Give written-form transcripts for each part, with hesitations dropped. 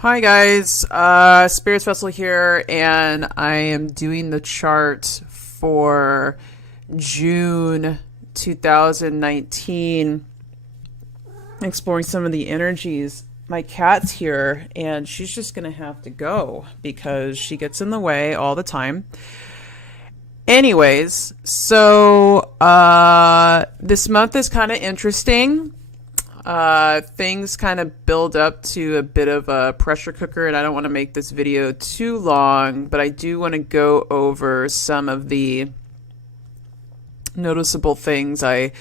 Hi guys, spiritsvessel here, and I am doing the chart for June 2019, exploring some of the energies. My cat's here, and she's just gonna have to go because she gets in the way all the time. Anyways, so this month is kind of interesting. Things kind of build up to a bit of a pressure cooker, and I don't want to make this video too long, but I do want to go over some of the noticeable things I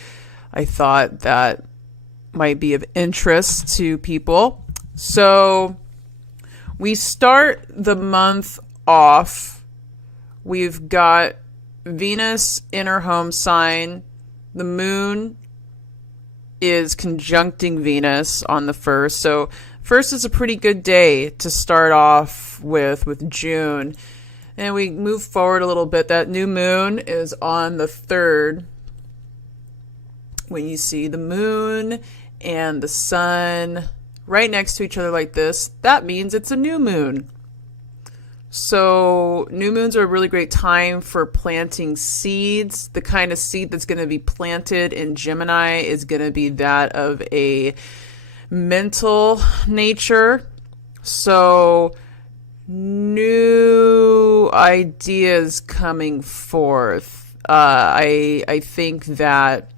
thought that might be of interest to people. So we start the month off. We've got Venus in her home sign. The moon is conjuncting Venus on the 1st. So first is a pretty good day to start off with June. And we move forward a little bit. That new moon is on the 3rd. When you see the moon and the sun right next to each other like this, that means it's a new moon. So new moons are a really great time for planting seeds. The kind of seed that's going to be planted in Gemini is going to be that of a mental nature. So new ideas coming forth. I think that,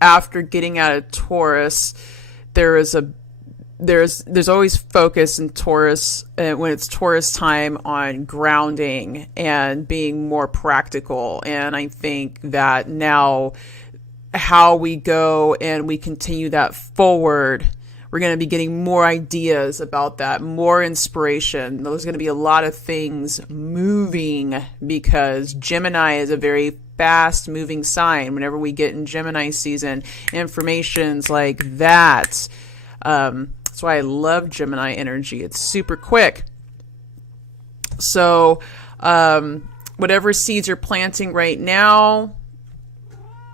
after getting out of Taurus, there's always focus in Taurus when it's Taurus time on grounding and being more practical. And I think that now how we go and we continue that forward, we're going to be getting more ideas about that, more inspiration. There's going to be a lot of things moving because Gemini is a very fast moving sign. Whenever we get in Gemini season, information's like that. That's why I love Gemini energy. It's super quick. So, whatever seeds you're planting right now,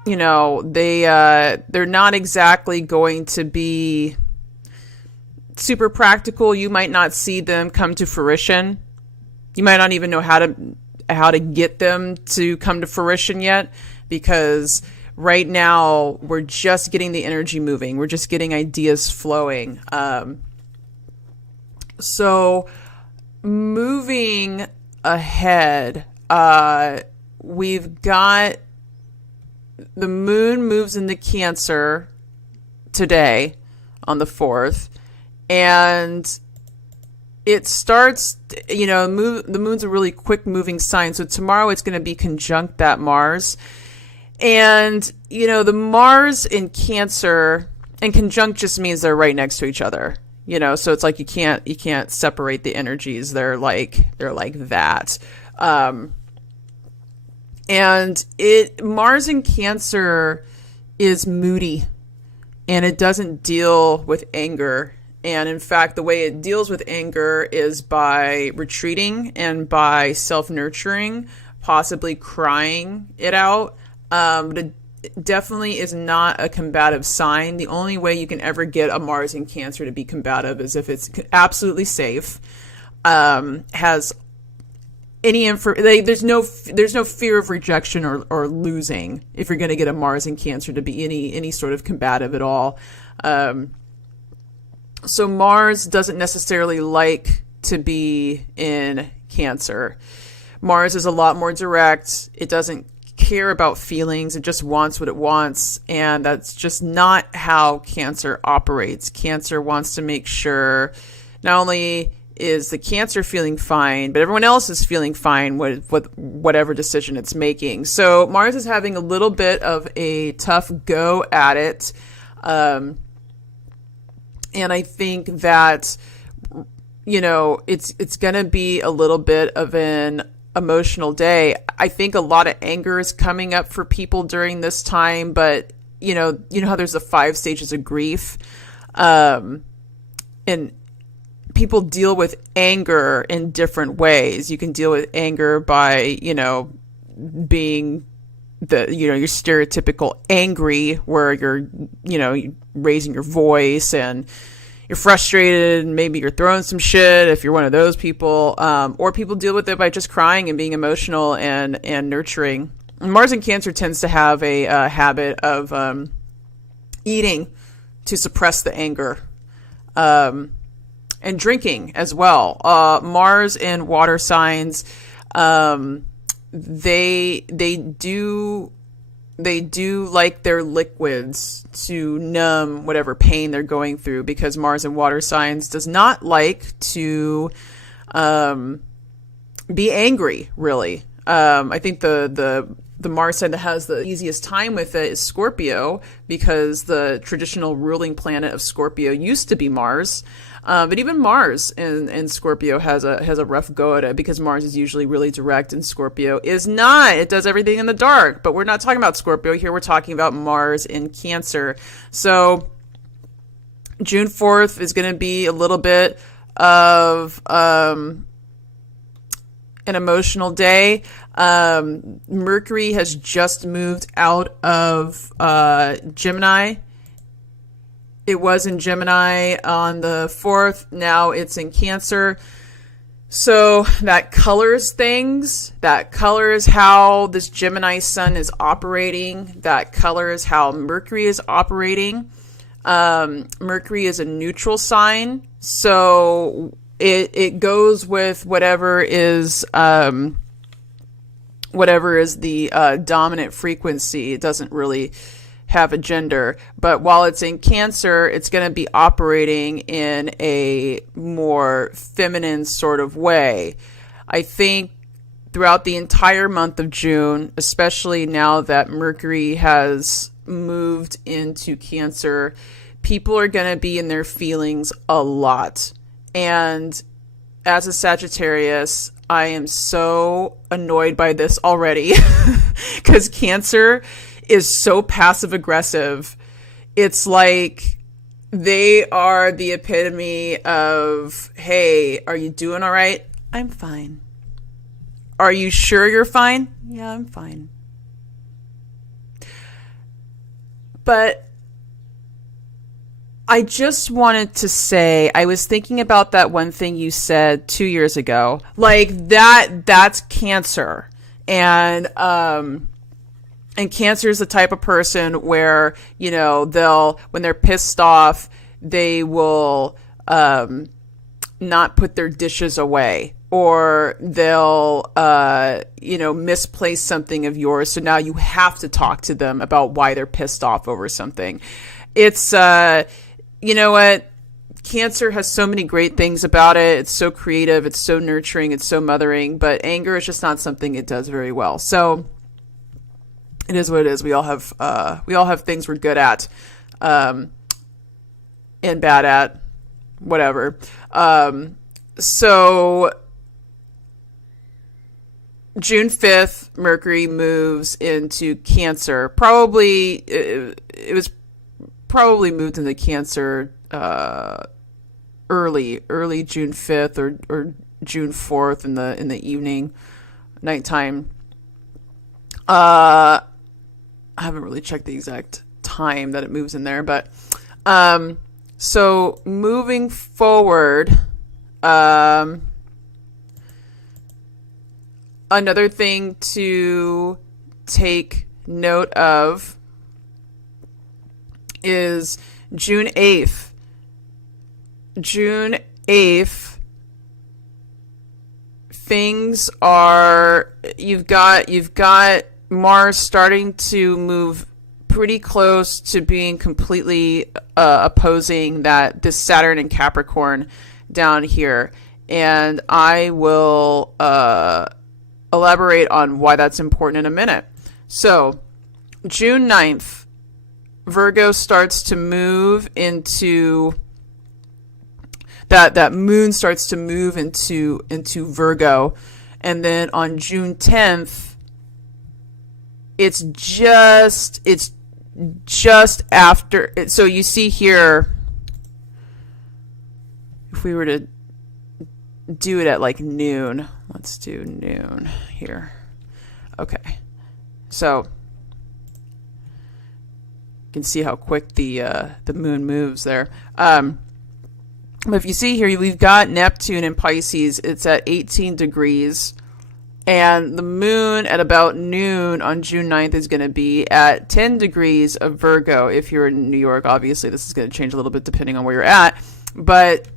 they're not exactly going to be super practical. You might not see them come to fruition. You might not even know how to get them to come to fruition yet, because right now we're just getting the energy moving. We're just getting ideas flowing. So moving ahead, we've got the moon moves into Cancer today on the 4th, and it starts, the moon's a really quick moving sign. So tomorrow it's going to be conjunct that Mars. And, the Mars in Cancer, and conjunct just means they're right next to each other, so it's like you can't separate the energies. They're like that. And Mars in Cancer is moody, and it doesn't deal with anger. And in fact, the way it deals with anger is by retreating and by self-nurturing, possibly crying it out. But it definitely is not a combative sign. The only way you can ever get a Mars in Cancer to be combative is if it's absolutely safe, has any there's no fear of rejection or losing if you're going to get a Mars in Cancer to be any sort of combative at all. So Mars doesn't necessarily like to be in Cancer. Mars is a lot more direct. It doesn't care about feelings. It just wants what it wants. And that's just not how Cancer operates. Cancer wants to make sure not only is the Cancer feeling fine, but everyone else is feeling fine with whatever decision it's making. So Mars is having a little bit of a tough go at it. And I think that, it's going to be a little bit of an emotional day. I think a lot of anger is coming up for people during this time, but you know how there's the 5 stages of grief, and people deal with anger in different ways. You can deal with anger by being your stereotypical angry, where you're raising your voice and you're frustrated, maybe you're throwing some shit if you're one of those people, or people deal with it by just crying and being emotional and nurturing. Mars in Cancer tends to have a habit of eating to suppress the anger, and drinking as well. Mars in water signs, they do like their liquids to numb whatever pain they're going through, because Mars in water signs does not like to be angry, really. I think the Mars sign that has the easiest time with it is Scorpio, because the traditional ruling planet of Scorpio used to be Mars. But even Mars in Scorpio has a rough go at it, because Mars is usually really direct and Scorpio is not. It does everything in the dark. But we're not talking about Scorpio here. We're talking about Mars in Cancer. So June 4th is going to be a little bit of an emotional day. Mercury has just moved out of Gemini. It was in Gemini on the 4th. Now it's in Cancer. So that colors things. That colors how this Gemini sun is operating. That colors how Mercury is operating. Mercury is a neutral sign. So it goes with whatever is the dominant frequency. It doesn't really have a gender, but while it's in Cancer, it's going to be operating in a more feminine sort of way. I think throughout the entire month of June, especially now that Mercury has moved into Cancer, people are going to be in their feelings a lot. And as a Sagittarius, I am so annoyed by this already, because Cancer is so passive aggressive. It's like they are the epitome of, hey, are you doing all right? I'm fine. Are you sure you're fine? Yeah, I'm fine. But I just wanted to say, I was thinking about that one thing you said 2 years ago. Like that's Cancer. And Cancer is the type of person where, when they're pissed off, they will not put their dishes away, or they'll, misplace something of yours. So now you have to talk to them about why they're pissed off over something. It's, you know what? Cancer has so many great things about it. It's so creative. It's so nurturing. It's so mothering. But anger is just not something it does very well. So it is what it is. We all have things we're good at, and bad at, whatever. So June 5th, Mercury moves into Cancer. It was probably moved into Cancer early June 5th or June 4th in the evening, nighttime. I haven't really checked the exact time that it moves in there, but so moving forward, another thing to take note of is June 8th. June 8th, things are, you've got Mars starting to move pretty close to being completely opposing this Saturn and Capricorn down here. And I will elaborate on why that's important in a minute. So June 9th, Virgo starts to move into that moon starts to move into Virgo. And then on June 10th, it's just after. So you see here, if we were to do it at like noon, let's do noon here. Okay. So you can see how quick the moon moves there. But if you see here, we've got Neptune in Pisces. It's at 18 degrees. And the moon at about noon on June 9th is going to be at 10 degrees of Virgo. If you're in New York, obviously this is going to change a little bit depending on where you're at. But,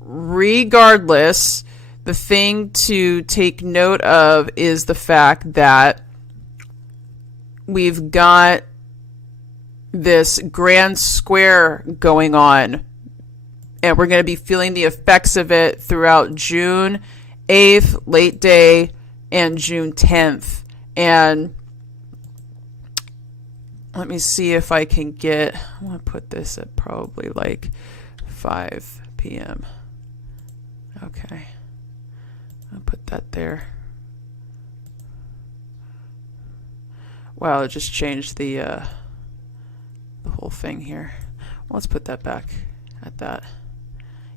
regardless, the thing to take note of is the fact that we've got this grand square going on. And we're going to be feeling the effects of it throughout June 8th, late day, and June 10th. And let me see if I can get, I want to put this at probably like 5 p.m. Okay. I'll put that there. Wow, it just changed the whole thing here. Well, let's put that back at that.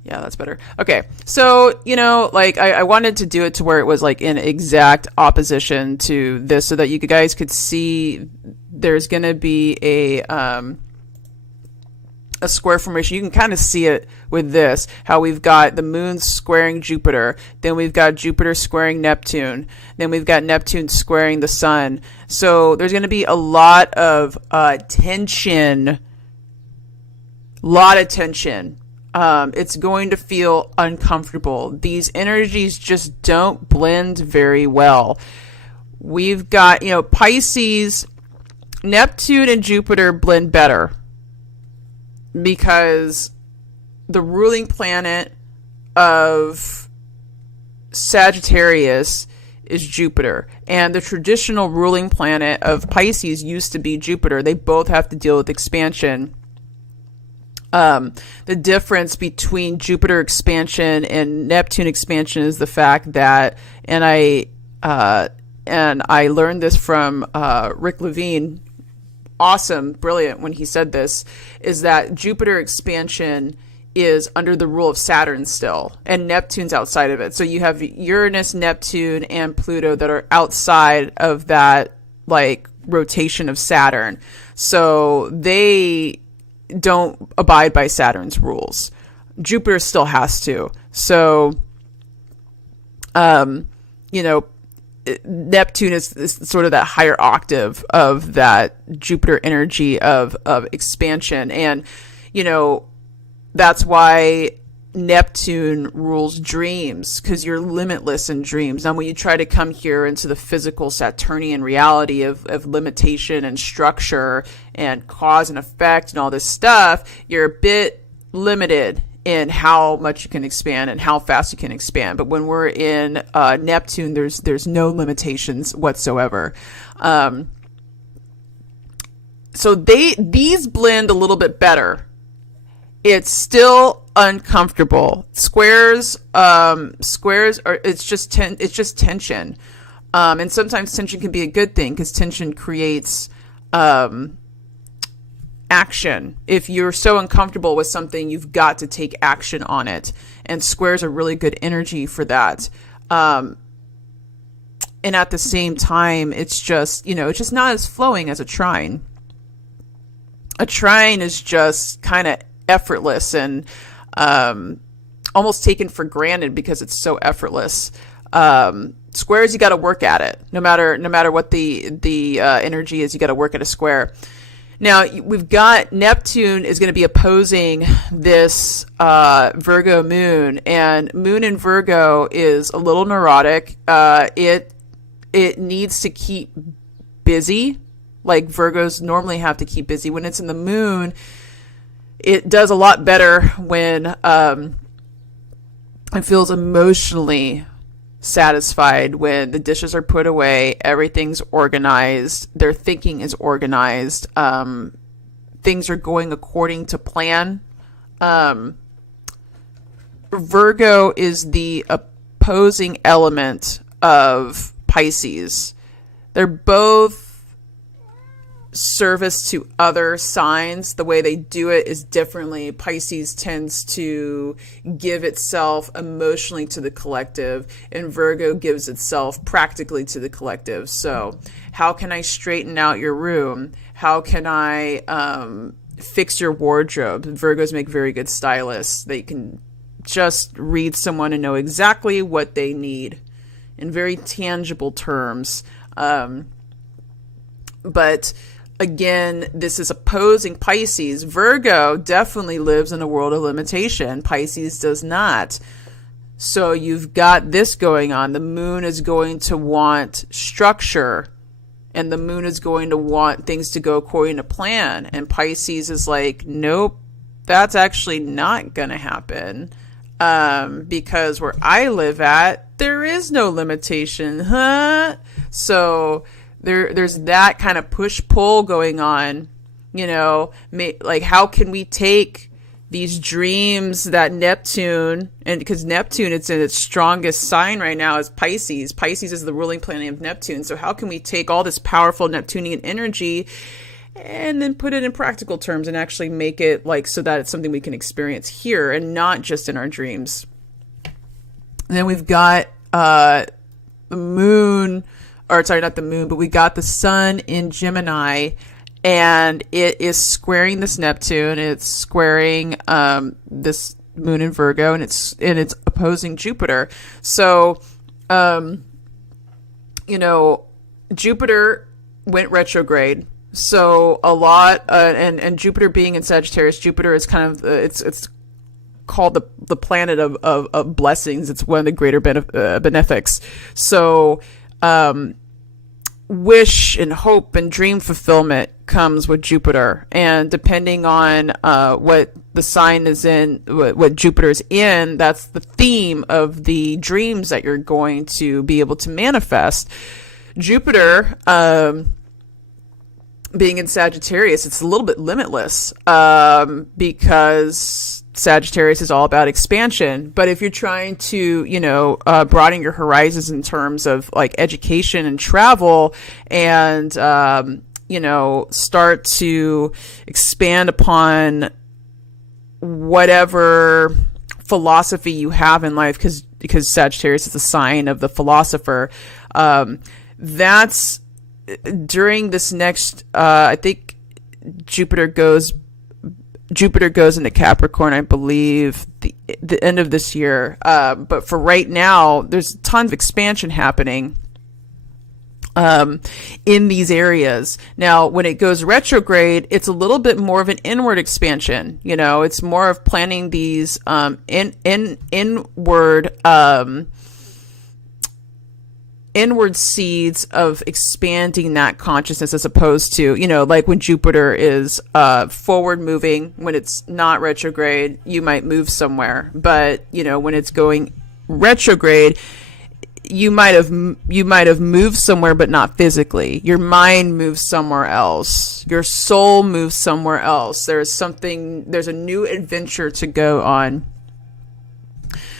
Yeah, that's better. Okay, so, I wanted to do it to where it was like in exact opposition to this so that you guys could see there's going to be a square formation. You can kind of see it with this, how we've got the moon squaring Jupiter, then we've got Jupiter squaring Neptune, then we've got Neptune squaring the sun. So there's going to be a lot of tension. It's going to feel uncomfortable. These energies just don't blend very well. We've got, Pisces, Neptune and Jupiter blend better because the ruling planet of Sagittarius is Jupiter, and the traditional ruling planet of Pisces used to be Jupiter. They both have to deal with expansion. The difference between Jupiter expansion and Neptune expansion is the fact that, and I learned this from Rick Levine, awesome, brilliant, when he said this, is that Jupiter expansion is under the rule of Saturn still, and Neptune's outside of it. So you have Uranus, Neptune, and Pluto that are outside of that, rotation of Saturn. So they don't abide by Saturn's rules. Jupiter still has to. So, Neptune is sort of that higher octave of that Jupiter energy of expansion. And, that's why Neptune rules dreams, because you're limitless in dreams. Now, when you try to come here into the physical Saturnian reality of limitation and structure and cause and effect and all this stuff, you're a bit limited in how much you can expand and how fast you can expand. But when we're in Neptune, there's no limitations whatsoever. So these blend a little bit better. It's still uncomfortable. Squares are, it's just tension. And sometimes tension can be a good thing because tension creates action. If you're so uncomfortable with something, you've got to take action on it. And squares are really good energy for that. And at the same time, it's just not as flowing as a trine. A trine is just kind of effortless and almost taken for granted because it's so effortless. Squares, you got to work at it. No matter what the energy is, you got to work at a square. Now we've got Neptune is going to be opposing this Virgo moon, and moon in Virgo is a little neurotic. It needs to keep busy. Like Virgos normally have to keep busy. When it's in the moon, it does a lot better when it feels emotionally satisfied, when the dishes are put away, everything's organized, their thinking is organized, things are going according to plan. Virgo is the opposing element of Pisces. They're both service to other signs. The way they do it is differently. Pisces tends to give itself emotionally to the collective, and Virgo gives itself practically to the collective. So how can I straighten out your room? How can I fix your wardrobe. Virgos make very good stylists. They can just read someone and know exactly what they need in very tangible terms. But again, this is opposing Pisces. Virgo definitely lives in a world of limitation. Pisces does not. So you've got this going on. The moon is going to want structure, and the moon is going to want things to go according to plan. And Pisces is like, nope, that's actually not going to happen. Because where I live at, there is no limitation. Huh? So there's that kind of push-pull going on. You know, like, how can we take these dreams that Neptune, and because Neptune, it's in its strongest sign right now is Pisces. Pisces is the ruling planet of Neptune. So how can we take all this powerful Neptunian energy and then put it in practical terms and actually make it like so that it's something we can experience here and not just in our dreams? And then we've got the moon, or sorry, not the moon, but we got the sun in Gemini, and it is squaring this Neptune. It's squaring this moon in Virgo, and it's opposing Jupiter. So, you know, Jupiter went retrograde. So a lot, and Jupiter being in Sagittarius, Jupiter is kind of it's called the planet of blessings. It's one of the greater benefics. So, wish and hope and dream fulfillment comes with Jupiter, and depending on what the sign is in, what Jupiter is in, that's the theme of the dreams that you're going to be able to manifest. Jupiter, being in Sagittarius, it's a little bit limitless, because Sagittarius is all about expansion. But if you're trying to, you know, broaden your horizons in terms of like education and travel, and, you know, start to expand upon whatever philosophy you have in life, because Sagittarius is a sign of the philosopher, that's during this next, I think Jupiter goes into Capricorn, I believe, the end of this year. But for right now, there's a ton of expansion happening in these areas. Now, when it goes retrograde, it's a little bit more of an inward expansion. You know, it's more of planting these inward seeds of expanding that consciousness, as opposed to, you know, like when Jupiter is forward moving, when it's not retrograde, you might move somewhere. But, you know, when it's going retrograde, you might have moved somewhere, but not physically. Your mind moves somewhere else. Your soul moves somewhere else. There's a new adventure to go on.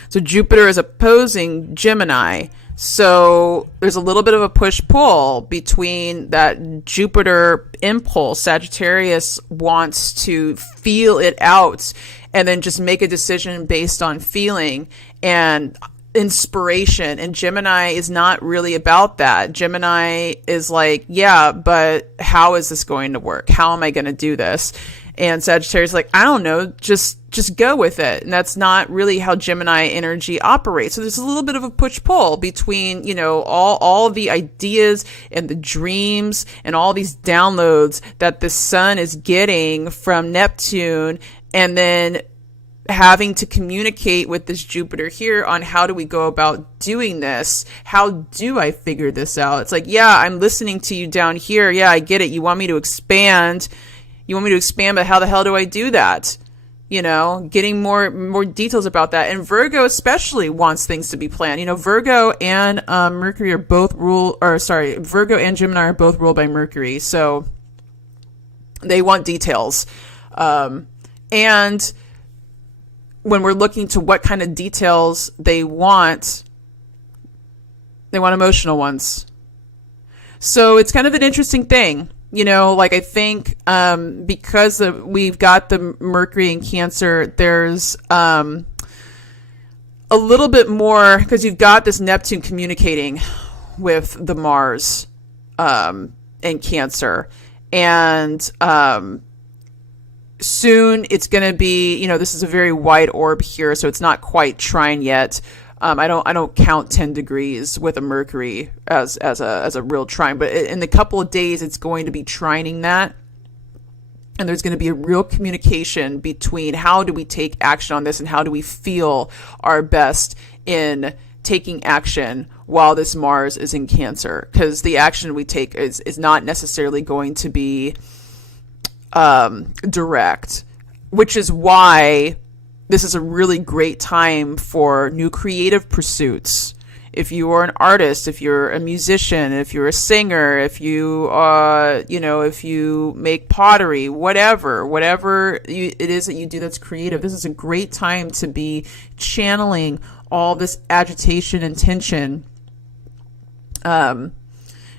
So Jupiter is opposing Gemini. So there's a little bit of a push-pull between that Jupiter impulse. Sagittarius wants to feel it out and then just make a decision based on feeling and inspiration. And Gemini is not really about that. Gemini is like, yeah, but how is this going to work? How am I going to do this? And Sagittarius is like, I don't know, just go with it. And that's not really how Gemini energy operates. So there's a little bit of a push-pull between, you know, all the ideas and the dreams and all these downloads that the sun is getting from Neptune, and then having to communicate with this Jupiter here on how do we go about doing this? How do I figure this out? It's like, yeah, I'm listening to you down here. Yeah, I get it. You want me to expand. But how the hell do I do that? You know, getting more details about that. And Virgo especially wants things to be planned. You know, Virgo and Mercury are both Virgo and Gemini are both ruled by Mercury. So they want details. And when we're looking to what kind of details they want emotional ones. So it's kind of an interesting thing. You know, like I think because we've got the Mercury in Cancer, there's a little bit more, because you've got this Neptune communicating with the Mars in Cancer. And soon it's going to be, this is a very wide orb here, so it's not quite trine yet. I don't count 10 degrees with a Mercury as a real trine, but in a couple of days it's going to be trining that. And there's going to be a real communication between how do we take action on this and how do we feel our best in taking action while this Mars is in Cancer. Because the action we take is not necessarily going to be direct, which is why this is a really great time for new creative pursuits. If you are an artist, if you're a musician, if you're a singer, if you if you make pottery, whatever it is that you do that's creative, this is a great time to be channeling all this agitation and tension,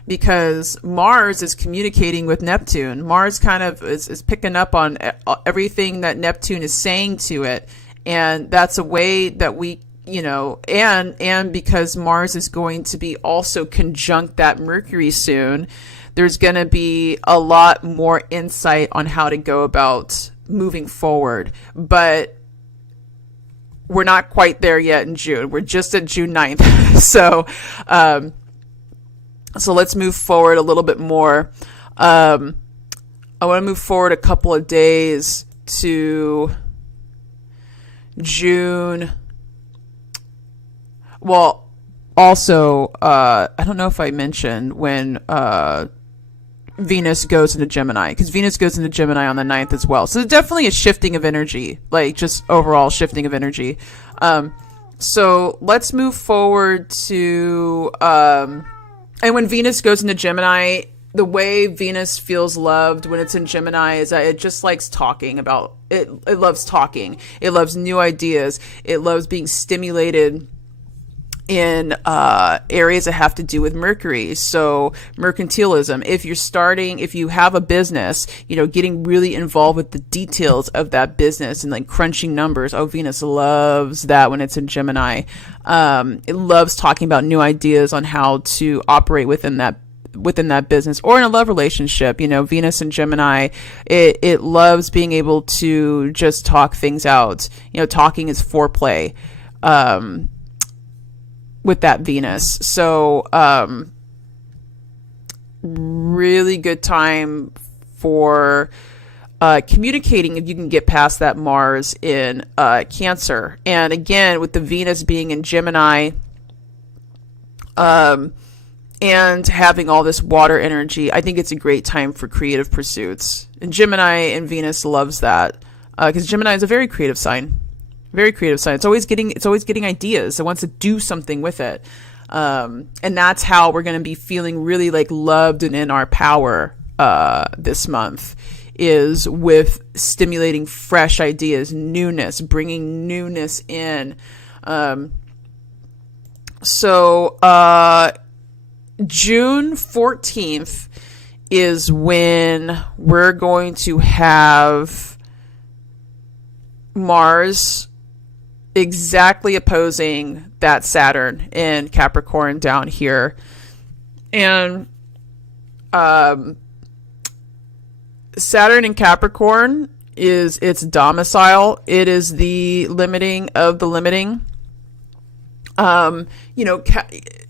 because Mars is communicating with Neptune. Mars kind of is picking up on everything that Neptune is saying to it, and that's a way that we, and because Mars is going to be also conjunct that Mercury soon, there's going to be a lot more insight on how to go about moving forward. But we're not quite there yet in June. We're just at June 9th. So let's move forward a little bit more. I want to move forward a couple of days to June. Well, also, I don't know if I mentioned when Venus goes into Gemini, because Venus goes into Gemini on the 9th as well. So definitely a shifting of energy, like just overall shifting of energy. So let's move forward to, and when Venus goes into Gemini, the way Venus feels loved when it's in Gemini is that it just likes talking about it. It loves talking. It loves new ideas. It loves being stimulated in areas that have to do with Mercury. So mercantilism, if you have a business, getting really involved with the details of that business and like crunching numbers. Oh, Venus loves that when it's in Gemini. It loves talking about new ideas on how to operate within that business or in a love relationship. Venus and Gemini, it loves being able to just talk things out. Talking is foreplay. With that Venus. So, really good time for communicating if you can get past that Mars in Cancer. And again, with the Venus being in Gemini, and having all this water energy, I think it's a great time for creative pursuits. And Gemini and Venus loves that, because Gemini is a very creative sign. Very creative sign. It's always getting ideas. It wants to do something with it. And that's how we're going to be feeling really like loved and in our power this month, is with stimulating fresh ideas, newness, bringing newness in. So June 14th is when we're going to have Mars exactly opposing that Saturn in Capricorn down here. And Saturn in Capricorn is its domicile. It is the limiting of the limiting.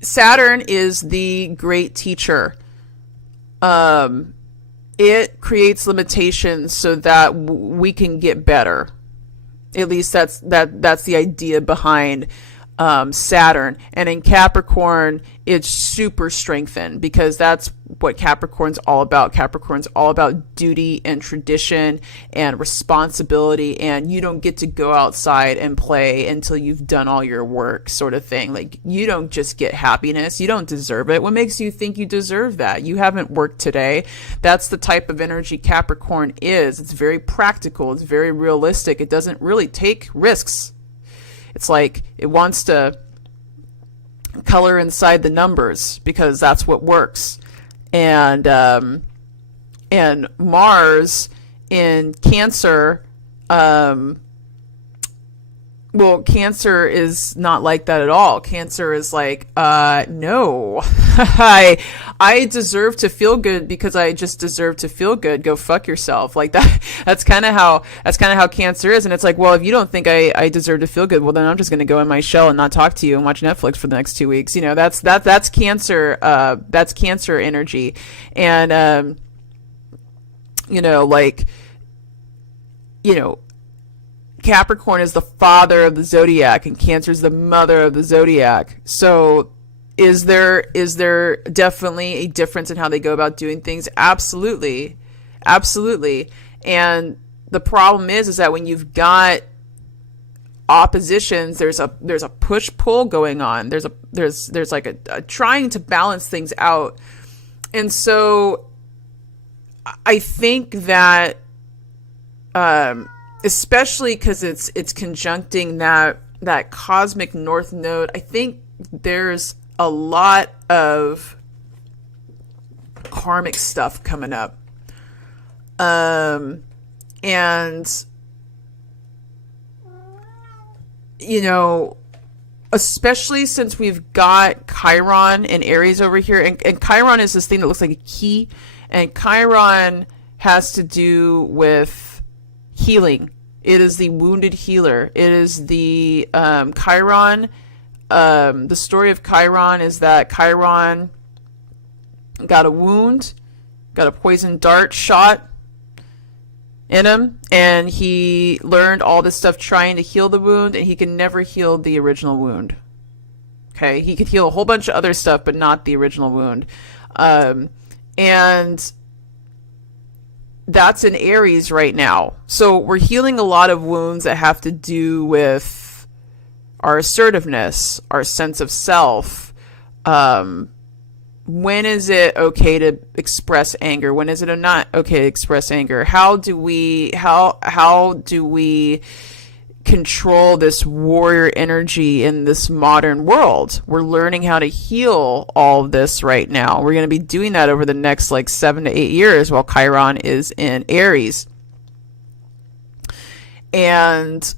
Saturn is the great teacher. It creates limitations so that we can get better. At least that's the idea behind Saturn. And in Capricorn, it's super strengthened, because that's what Capricorn's all about. Capricorn's all about duty and tradition and responsibility, and you don't get to go outside and play until you've done all your work, sort of thing. Like, you don't just get happiness. You don't deserve it. What makes you think you deserve that? You haven't worked today. That's the type of energy Capricorn is. It's very practical. It's very realistic. It doesn't really take risks. It's like it wants to color inside the numbers because that's what works. And Mars in Cancer, Well, Cancer is not like that at all. Cancer is like, no, I deserve to feel good because I just deserve to feel good. Go fuck yourself. Like that. That's kind of how Cancer is. And it's like, well, if you don't think I deserve to feel good, well, then I'm just going to go in my shell and not talk to you and watch Netflix for the next 2 weeks. You know, that's Cancer. That's Cancer energy. And, you know, like, you know, Capricorn is the father of the zodiac and Cancer is the mother of the zodiac. So is there definitely a difference in how they go about doing things? Absolutely. Absolutely. And the problem is that when you've got oppositions, there's a push pull going on. There's like a trying to balance things out. And so I think that, especially because it's conjuncting that cosmic north node, I think there's a lot of karmic stuff coming up. And, you know, especially since we've got Chiron and Aries over here, and Chiron is this thing that looks like a key, and Chiron has to do with healing. It is the wounded healer. It is the Chiron. The story of Chiron is that Chiron got a wound, got a poison dart shot in him, and he learned all this stuff trying to heal the wound, and he can never heal the original wound. Okay, he could heal a whole bunch of other stuff, but not the original wound. And that's in Aries right now. So we're healing a lot of wounds that have to do with our assertiveness, our sense of self. When is it okay to express anger? When is it not okay to express anger? How do we control this warrior energy in this modern world? We're learning how to heal all of this right now. We're going to be doing that over the next like 7 to 8 years while Chiron is in Aries. And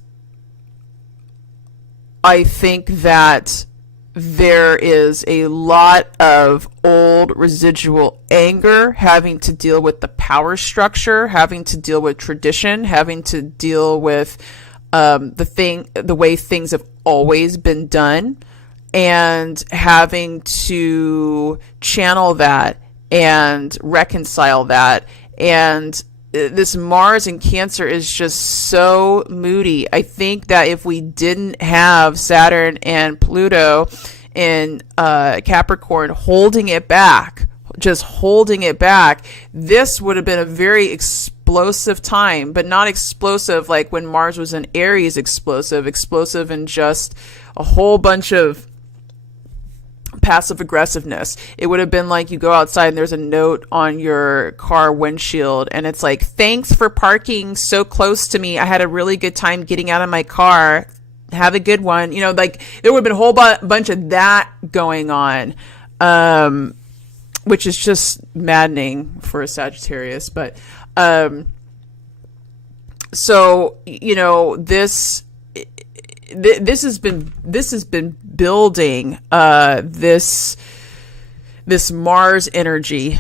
I think that there is a lot of old residual anger having to deal with the power structure, having to deal with tradition, having to deal with the way things have always been done, and having to channel that and reconcile that. And this Mars in Cancer is just so moody. I think that if we didn't have Saturn and Pluto in Capricorn holding it back, just holding it back, this would have been a very explosive time, but not explosive like when Mars was in Aries, explosive and just a whole bunch of passive aggressiveness. It would have been like you go outside and there's a note on your car windshield and it's like, thanks for parking so close to me. I had a really good time getting out of my car. Have a good one. You know, like there would have been a whole bunch of that going on, which is just maddening for a Sagittarius. But so, you know, this has been building, this Mars energy.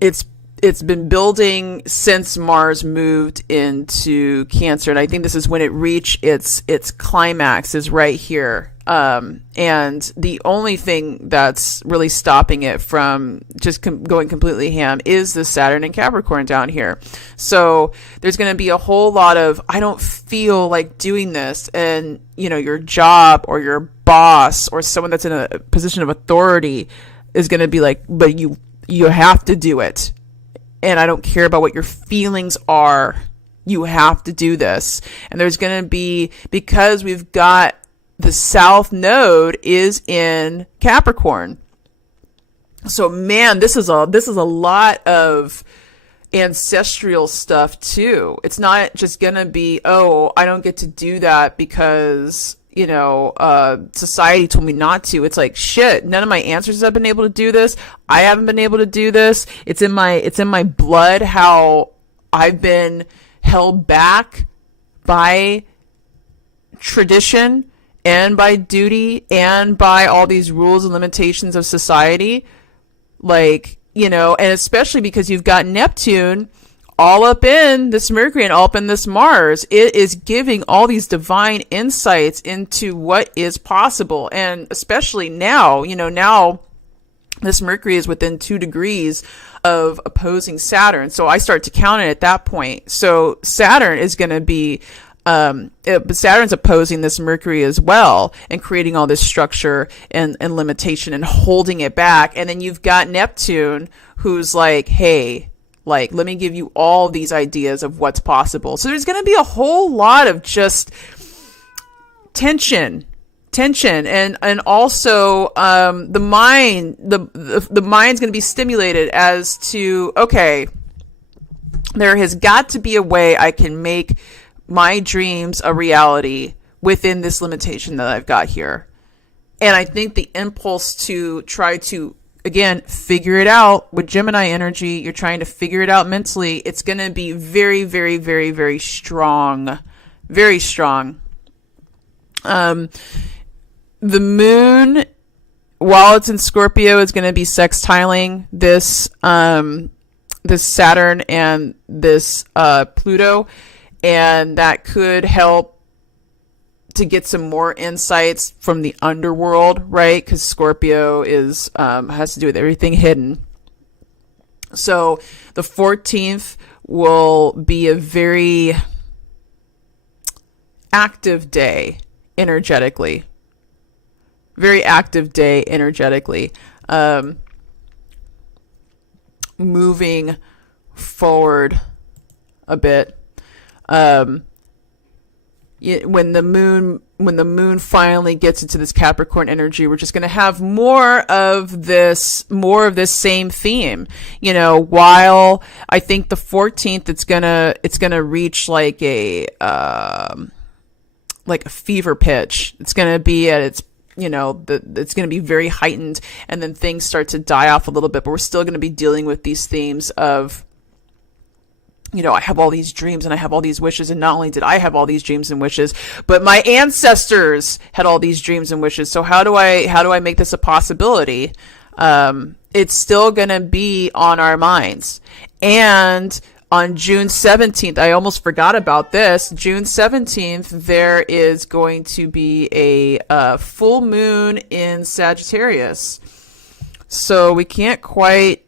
It's been building since Mars moved into Cancer, and I think this is when it reached its climax is right here. And the only thing that's really stopping it from just going completely ham is the Saturn and Capricorn down here. So there's going to be a whole lot of, I don't feel like doing this. And, you know, your job or your boss or someone that's in a position of authority is going to be like, but you have to do it. And I don't care about what your feelings are. You have to do this. And there's going to be, because we've got the South Node is in Capricorn. So man, this is a lot of ancestral stuff too. It's not just going to be, oh, I don't get to do that because, you know, society told me not to. It's like, shit, none of my ancestors have been able to do this. I haven't been able to do this. It's in my blood how I've been held back by tradition and by duty and by all these rules and limitations of society. Like, you know, and especially because you've got Neptune all up in this Mercury and all up in this Mars. It is giving all these divine insights into what is possible. And especially now, you know, now this Mercury is within 2 degrees of opposing Saturn. So I start to count it at that point. So Saturn is going to be, Saturn's opposing this Mercury as well and creating all this structure and limitation and holding it back. And then you've got Neptune who's like, hey, like, let me give you all these ideas of what's possible. So there's going to be a whole lot of just tension and also the mind's going to be stimulated as to, okay, there has got to be a way I can make my dreams a reality within this limitation that I've got here. And I think the impulse to try to, again, figure it out with Gemini energy, you're trying to figure it out mentally, it's going to be very, very, very, very strong. Very strong. The moon, while it's in Scorpio, is going to be sextiling this this Saturn and this Pluto, and that could help to get some more insights from the underworld, right? Because Scorpio is has to do with everything hidden. So the 14th will be a very active day energetically. Very active day energetically. Moving forward a bit. When the moon finally gets into this Capricorn energy, we're just going to have more of this same theme. You know, while I think the 14th it's gonna reach like a fever pitch. It's going to be at its, you know, it's going to be very heightened, and then things start to die off a little bit, but we're still going to be dealing with these themes of, you know, I have all these dreams and I have all these wishes, and not only did I have all these dreams and wishes, but my ancestors had all these dreams and wishes. So how do I make this a possibility? It's still going to be on our minds. And on June 17th, I almost forgot about this. June 17th, there is going to be a full moon in Sagittarius. So we can kind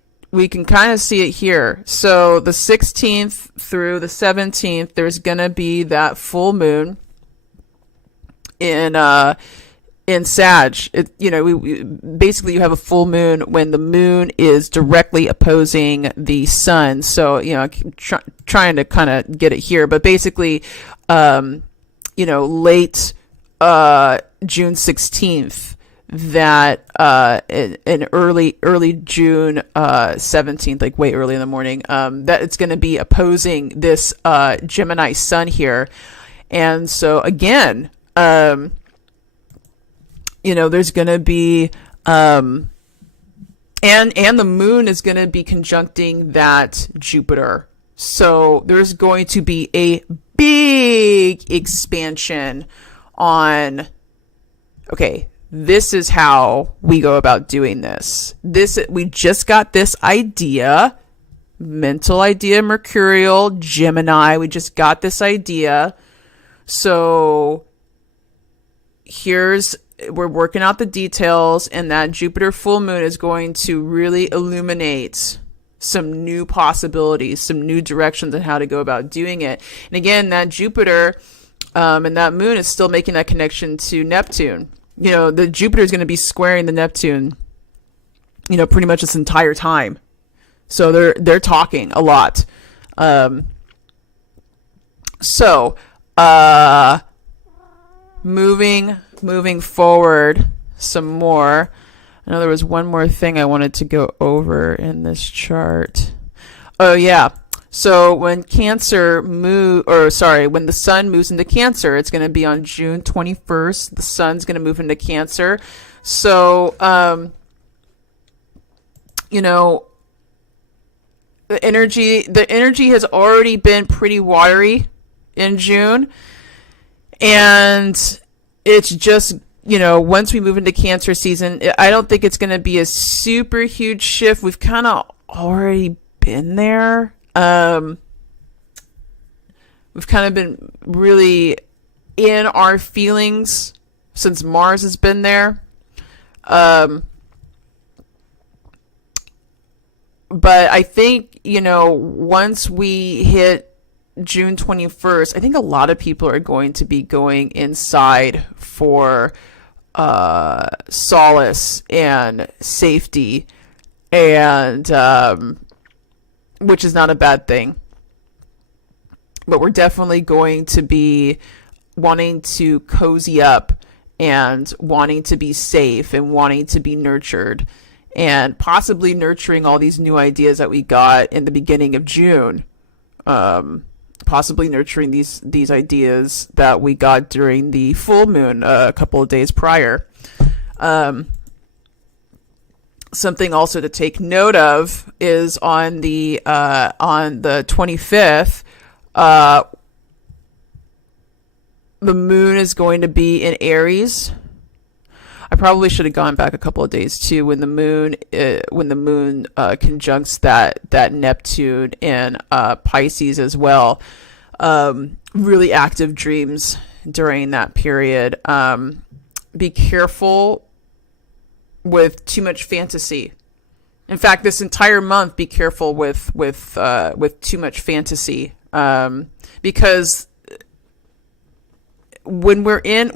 of see it here. So the 16th through the 17th, there's going to be that full moon in Sag. Basically you have a full moon when the moon is directly opposing the sun. So, you know, I keep trying to kind of get it here, but basically, late, June 16th, that, in early June, 17th, like way early in the morning, that it's going to be opposing this, Gemini sun here. And so again, there's going to be, and the moon is going to be conjuncting that Jupiter. So there's going to be a big expansion on, okay, this is how we go about doing this. We just got this idea, mental idea, Mercurial, Gemini. We just got this idea. So we're working out the details, and that Jupiter full moon is going to really illuminate some new possibilities, some new directions on how to go about doing it. And again, that Jupiter and that moon is still making that connection to Neptune. You know, the Jupiter is going to be squaring the Neptune, pretty much this entire time. So they're talking a lot. Moving forward some more. I know there was one more thing I wanted to go over in this chart. Oh yeah. So when when the sun moves into Cancer, it's going to be on June 21st. The sun's going to move into Cancer. So, the energy has already been pretty watery in June. And it's just, once we move into Cancer season, I don't think it's going to be a super huge shift. We've kind of already been there. We've kind of been really in our feelings since Mars has been there. But I think, once we hit June 21st, I think a lot of people are going to be going inside for solace and safety, and which is not a bad thing. But we're definitely going to be wanting to cozy up and wanting to be safe and wanting to be nurtured, and possibly nurturing all these new ideas that we got in the beginning of June. Possibly nurturing these ideas that we got during the full moon a couple of days prior. Something also to take note of is on the 25th, the moon is going to be in Aries. I probably should have gone back a couple of days too, when the moon conjuncts that Neptune in Pisces as well. Really active dreams during that period. Be careful with too much fantasy. In fact, this entire month, be careful with too much fantasy, because when we're in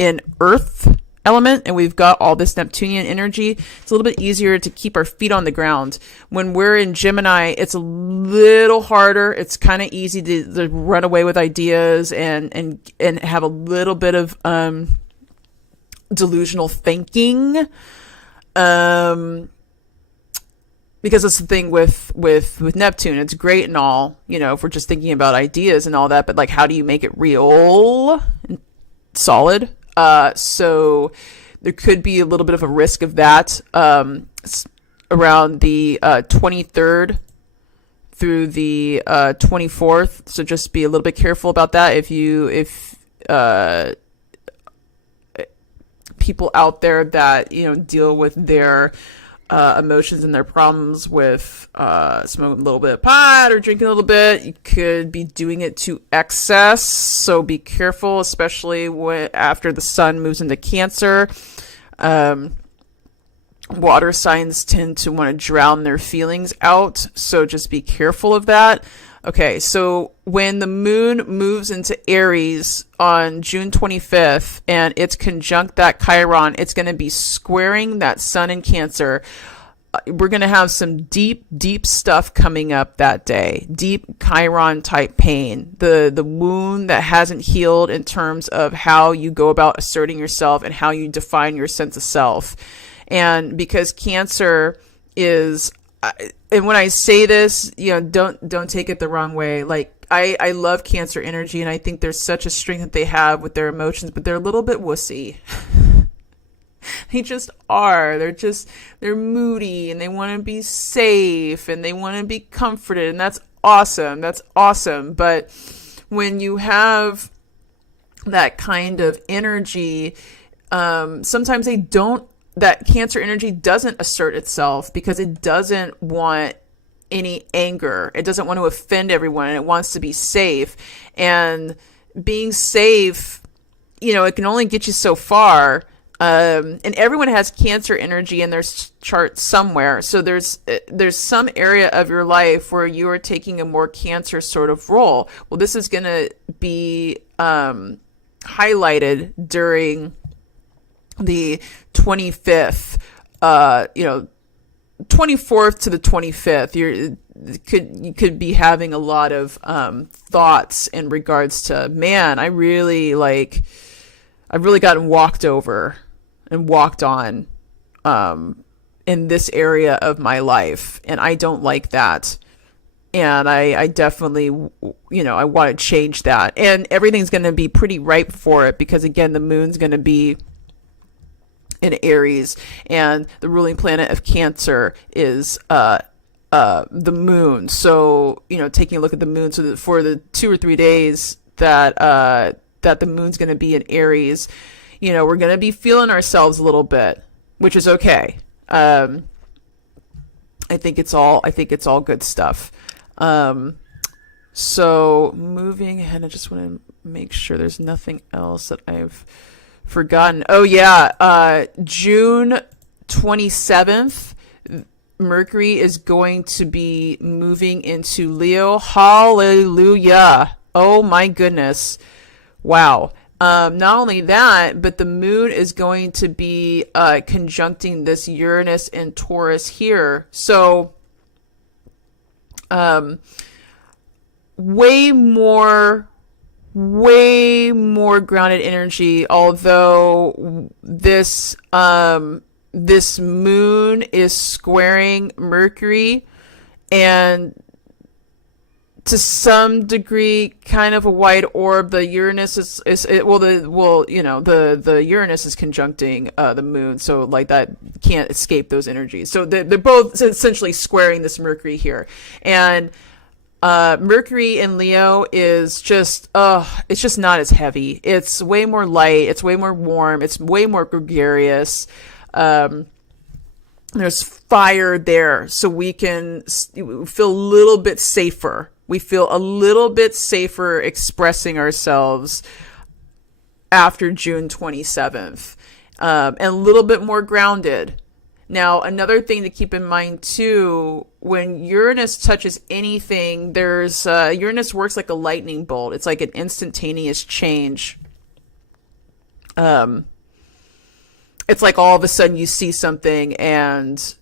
an Earth element and we've got all this Neptunian energy, it's a little bit easier to keep our feet on the ground. When we're in Gemini, it's a little harder. It's kind of easy to run away with ideas and have a little bit of delusional thinking, because that's the thing with Neptune. It's great and all, if we're just thinking about ideas and all that, but like, how do you make it real and solid? So there could be a little bit of a risk of that around the 23rd through the 24th. So just be a little bit careful about that. If people out there that deal with their emotions and their problems with smoking a little bit of pot or drinking a little bit, you could be doing it to excess. So be careful, especially after the sun moves into Cancer. Water signs tend to want to drown their feelings out, so just be careful of that. Okay, so when the moon moves into Aries on June 25th and it's conjunct that Chiron, it's going to be squaring that sun in Cancer. We're going to have some deep, deep stuff coming up that day. Deep Chiron type pain. The wound that hasn't healed in terms of how you go about asserting yourself and how you define your sense of self. And because Cancer is... and when I say this, don't take it the wrong way. Like, I love Cancer energy, and I think there's such a strength that they have with their emotions, but they're a little bit wussy. They just are. They're moody, and they want to be safe, and they want to be comforted, and that's awesome. That's awesome. But when you have that kind of energy, sometimes that Cancer energy doesn't assert itself because it doesn't want any anger. It doesn't want to offend everyone, and it wants to be safe. And being safe, it can only get you so far. And everyone has Cancer energy in their chart somewhere. So there's some area of your life where you are taking a more Cancer sort of role. Well, this is going to be highlighted during the 25th, 24th to the 25th. You could be having a lot of thoughts in regards to, man, I've really gotten walked over and walked on in this area of my life, and I don't like that. And I definitely, I want to change that. And everything's going to be pretty ripe for it because, again, the moon's going to be in Aries, and the ruling planet of Cancer is the moon. So taking a look at the moon, so that for the 2 or 3 days that that the moon's going to be in Aries, we're going to be feeling ourselves a little bit, which is okay. I think it's all good stuff. So moving ahead, I just want to make sure there's nothing else that I've forgotten. Oh yeah, June 27th, Mercury is going to be moving into Leo. Hallelujah. Oh my goodness. Wow. Not only that, but the moon is going to be conjuncting this Uranus and Taurus here. So way more grounded energy, although this moon is squaring Mercury, and to some degree kind of a wide orb. The Uranus the Uranus is conjuncting the moon, so like that can't escape those energies. So they're both essentially squaring this Mercury here, and Mercury in Leo is just it's just not as heavy. It's way more light, it's way more warm, it's way more gregarious. There's fire there, so we can feel a little bit safer. We feel a little bit safer expressing ourselves after June 27th, and a little bit more grounded. Now, another thing to keep in mind too, when Uranus touches anything, Uranus works like a lightning bolt. It's like an instantaneous change. It's like all of a sudden you see something and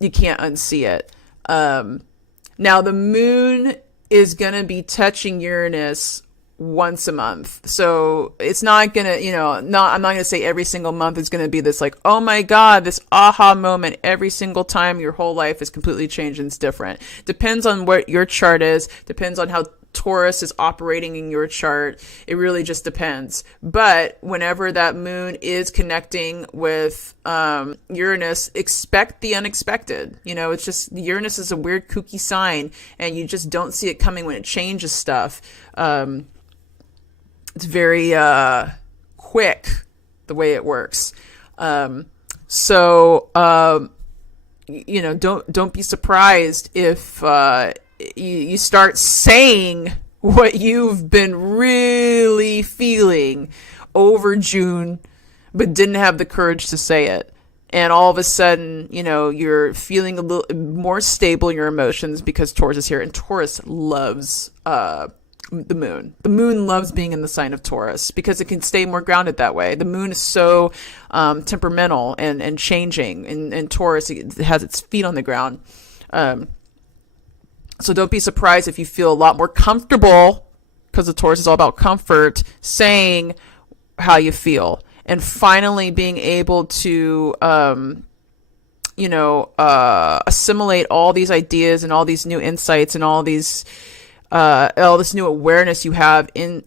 you can't unsee it. Now the moon is going to be touching Uranus once a month. So it's not going to, I'm not going to say every single month is going to be this like, oh my God, this aha moment every single time. Your whole life is completely changed and it's different. Depends on what your chart is, depends on how Taurus is operating in your chart. It really just depends. But whenever that moon is connecting with Uranus, expect the unexpected. It's just Uranus is a weird kooky sign, and you just don't see it coming when it changes stuff. It's very quick the way it works. So don't be surprised if you start saying what you've been really feeling over June, but didn't have the courage to say it. And all of a sudden, you're feeling a little more stable in your emotions because Taurus is here, and Taurus loves the moon. The moon loves being in the sign of Taurus because it can stay more grounded that way. The moon is so temperamental and changing, and Taurus, it has its feet on the ground. So don't be surprised if you feel a lot more comfortable, because the Taurus is all about comfort, saying how you feel, and finally being able to, assimilate all these ideas and all these new insights and all this new awareness you have in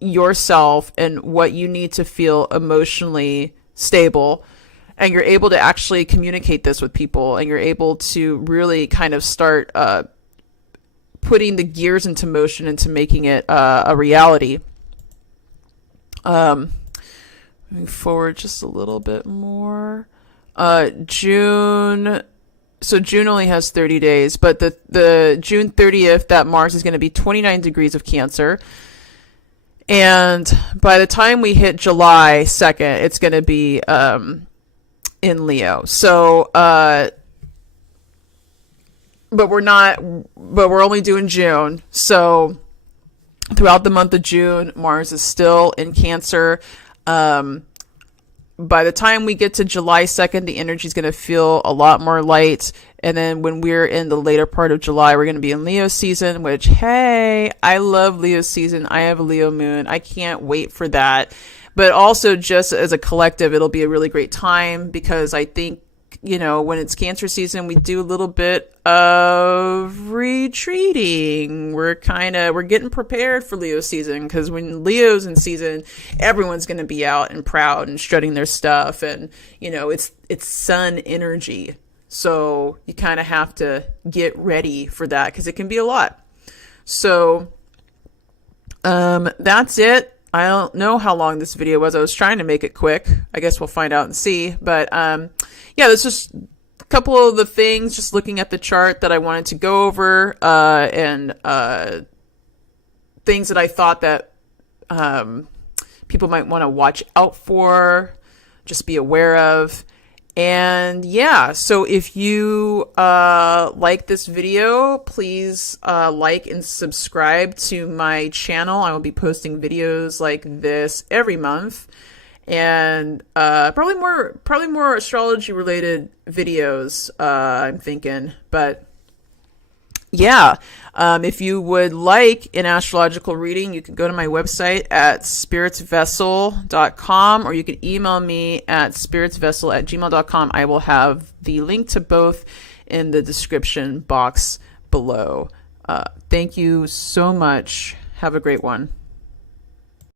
yourself and what you need to feel emotionally stable. And you're able to actually communicate this with people, and you're able to really kind of start putting the gears into motion, into making it a reality. Moving forward just a little bit more. June only has 30 days, but the June 30th, that Mars is going to be 29 degrees of Cancer. And by the time we hit July 2nd, it's going to be in Leo. So, but we're only doing June. So throughout the month of June, Mars is still in Cancer. By the time we get to July 2nd, the energy is going to feel a lot more light. And then when we're in the later part of July, we're going to be in Leo season, which, hey, I love Leo season. I have a Leo moon. I can't wait for that. But also just as a collective, it'll be a really great time, because I think, when it's Cancer season, we do a little bit of retreating. We're getting prepared for Leo season, because when Leo's in season, everyone's going to be out and proud and strutting their stuff. And, it's sun energy. So you kind of have to get ready for that, because it can be a lot. So, that's it. I don't know how long this video was. I was trying to make it quick. I guess we'll find out and see. But yeah, that's just a couple of the things, just looking at the chart that I wanted to go over, and things that I thought that people might want to watch out for, just be aware of. And yeah, so if you like this video, please like and subscribe to my channel. I will be posting videos like this every month, and probably more astrology related videos, I'm thinking. But yeah, if you would like an astrological reading, you can go to my website at spiritsvessel.com, or you can email me at spiritsvessel@gmail.com. I will have the link to both in the description box below. Thank you so much. Have a great one.